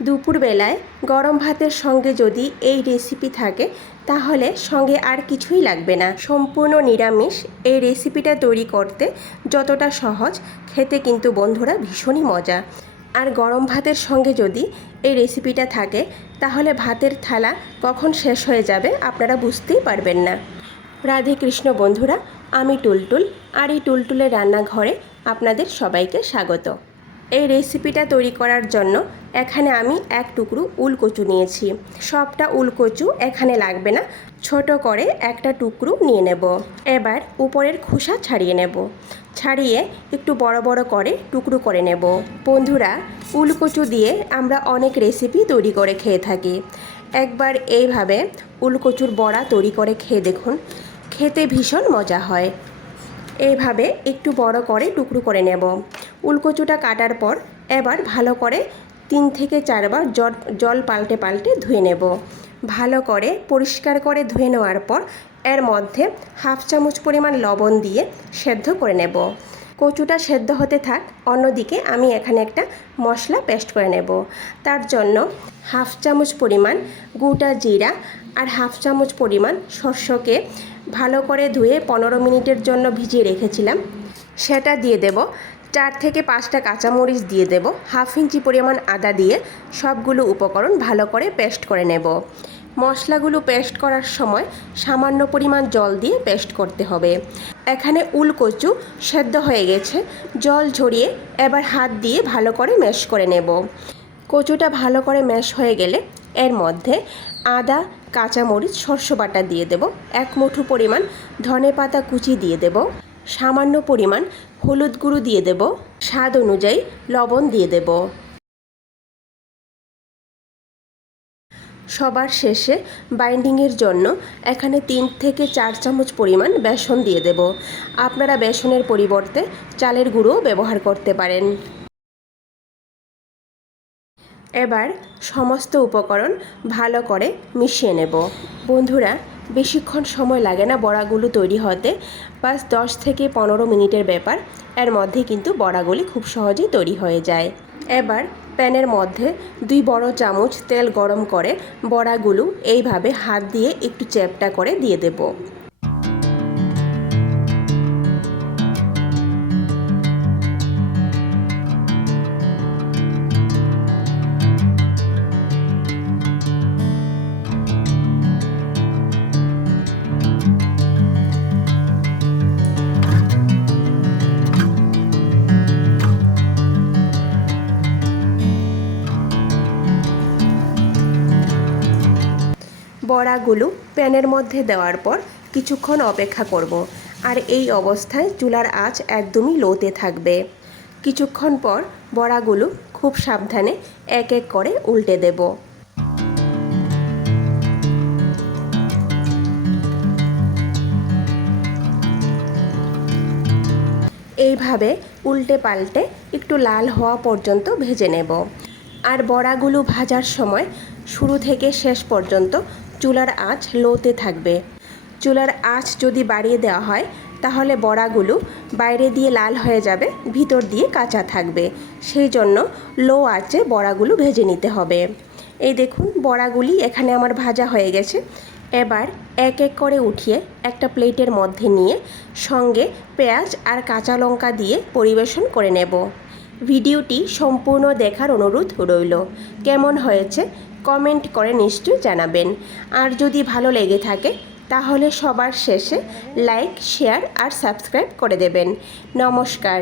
দুপুরবেলায় গরম ভাতের সঙ্গে যদি এই রেসিপি থাকে তাহলে সঙ্গে আর কিছুই লাগবে না। সম্পূর্ণ নিরামিষ এই রেসিপিটা তৈরি করতে যতটা সহজ, খেতে কিন্তু বন্ধুরা ভীষণই মজা। আর গরম ভাতের সঙ্গে যদি এই রেসিপিটা থাকে তাহলে ভাতের থালা কখন শেষ হয়ে যাবে আপনারা বুঝতেই পারবেন না। রাধে কৃষ্ণ বন্ধুরা, আমি টুলটুল, আর এই টুলটুলের রান্নাঘরে আপনাদের সবাইকে স্বাগত। এই রেসিপিটা তৈরি করার জন্য এখানে আমি এক টুকরো উলকচু নিয়েছি। সবটা উলকচু এখানে লাগবে না, ছোট করে একটা টুকরো নিয়ে নেব। এবার উপরের খোসা ছাড়িয়ে নেব, ছাড়িয়ে একটু বড় বড় করে টুকরো করে নেব। বন্ধুরা, উলকচু দিয়ে আমরা অনেক রেসিপি তৈরি করে খেয়ে থাকি। একবার এইভাবে উলকচুর বড়া তৈরি করে খেয়ে দেখুন, খেতে ভীষণ মজা হয়। এইভাবে একটু বড় করে টুকরো করে নেব। উলকচুটা কাটার পর এবার ভালো করে 3 থেকে 4 বার জল পাল্টে পাল্টে ধুয়ে নেব। ভালো করে পরিষ্কার করে ধুয়ে নেওয়ার পর এর মধ্যে 1/2 চামচ পরিমাণ লবণ দিয়ে সেদ্ধ করে নেব। কচুটা সেদ্ধ হতে থাক, অন্যদিকে আমি এখানে একটা মশলা পেস্ট করে নেব। তার জন্য 1/2 চামচ পরিমাণ গোটা জিরা আর 1/2 চামচ পরিমাণ সরষেকে ভালো করে ধুয়ে 15 মিনিটের জন্য ভিজিয়ে রেখেছিলাম, সেটা দিয়ে দেব। 4 থেকে 5টা কাঁচামরিচ দিয়ে দেব। 1/2 ইঞ্চি পরিমাণ আদা দিয়ে সবগুলো উপকরণ ভালো করে পেস্ট করে নেব। মশলাগুলো পেস্ট করার সময় সামান্য পরিমাণ জল দিয়ে পেস্ট করতে হবে। এখানে উলকচু সেদ্ধ হয়ে গেছে, জল ঝরিয়ে এবার হাত দিয়ে ভালো করে ম্যাশ করে নেব। কচুটা ভালো করে ম্যাশ হয়ে গেলে এর মধ্যে আদা, কাঁচামরিচ, সরষে বাটা দিয়ে দেব। 1 মুঠো পরিমাণ ধনেপাতা কুচি দিয়ে দেব। সামান্য পরিমাণ হলুদ গুঁড়ো দিয়ে দেব। স্বাদ অনুযায়ী লবণ দিয়ে দেব। সবার শেষে বাইন্ডিংয়ের জন্য এখানে 3 থেকে 4 চামচ পরিমাণ বেসন দিয়ে দেব। আপনারা বেসনের পরিবর্তে চালের গুঁড়ো ব্যবহার করতে পারেন। এবার সমস্ত উপকরণ ভালো করে মিশিয়ে নেব। বন্ধুরা, বেশিক্ষণ সময় লাগে না বড়াগুলো তৈরি হতে, বাস 10 থেকে 15 মিনিটের ব্যাপার। এর মধ্যে কিন্তু বড়াগুলি খুব সহজেই তৈরি হয়ে যায়। এবার প্যানের মধ্যে 2 বড় চামচ তেল গরম করে বড়াগুলো এইভাবে হাত দিয়ে একটু চ্যাপ্টা করে দিয়ে দেব। বড়াগুলো প্যানের মধ্যে দেওয়ার পর কিছুক্ষণ অপেক্ষা করব। আর এই অবস্থায় চুলার আঁচ একদমই লোতে থাকবে। কিছুক্ষণ পর বড়াগুলো খুব সাবধানে এক এক করে উল্টে দেব। এইভাবে উল্টে পাল্টে একটু লাল হওয়া পর্যন্ত ভেজে নেব। আর বড়াগুলো ভাজার সময় শুরু থেকে শেষ পর্যন্ত চুলার আঁচ লোতে থাকবে। চুলার আঁচ যদি বাড়িয়ে দেওয়া হয় তাহলে বড়াগুলো বাইরে দিয়ে লাল হয়ে যাবে, ভিতর দিয়ে কাঁচা থাকবে। সেই জন্য লো আঁচে বড়াগুলো ভেজে নিতে হবে। এই দেখুন, বড়াগুলি এখানে আমার ভাজা হয়ে গেছে। এবার এক এক করে উঠিয়ে একটা প্লেটের মধ্যে নিয়ে সঙ্গে পেঁয়াজ আর কাঁচা লঙ্কা দিয়ে পরিবেশন করে নেব। ভিডিওটি সম্পূর্ণ দেখার অনুরোধ রইল। কেমন হয়েছে কমেন্ট করে নিশ্চয়ই জানাবেন। আর যদি ভালো লেগে থাকে তাহলে সবার শেষে লাইক, শেয়ার আর সাবস্ক্রাইব করে দেবেন। নমস্কার।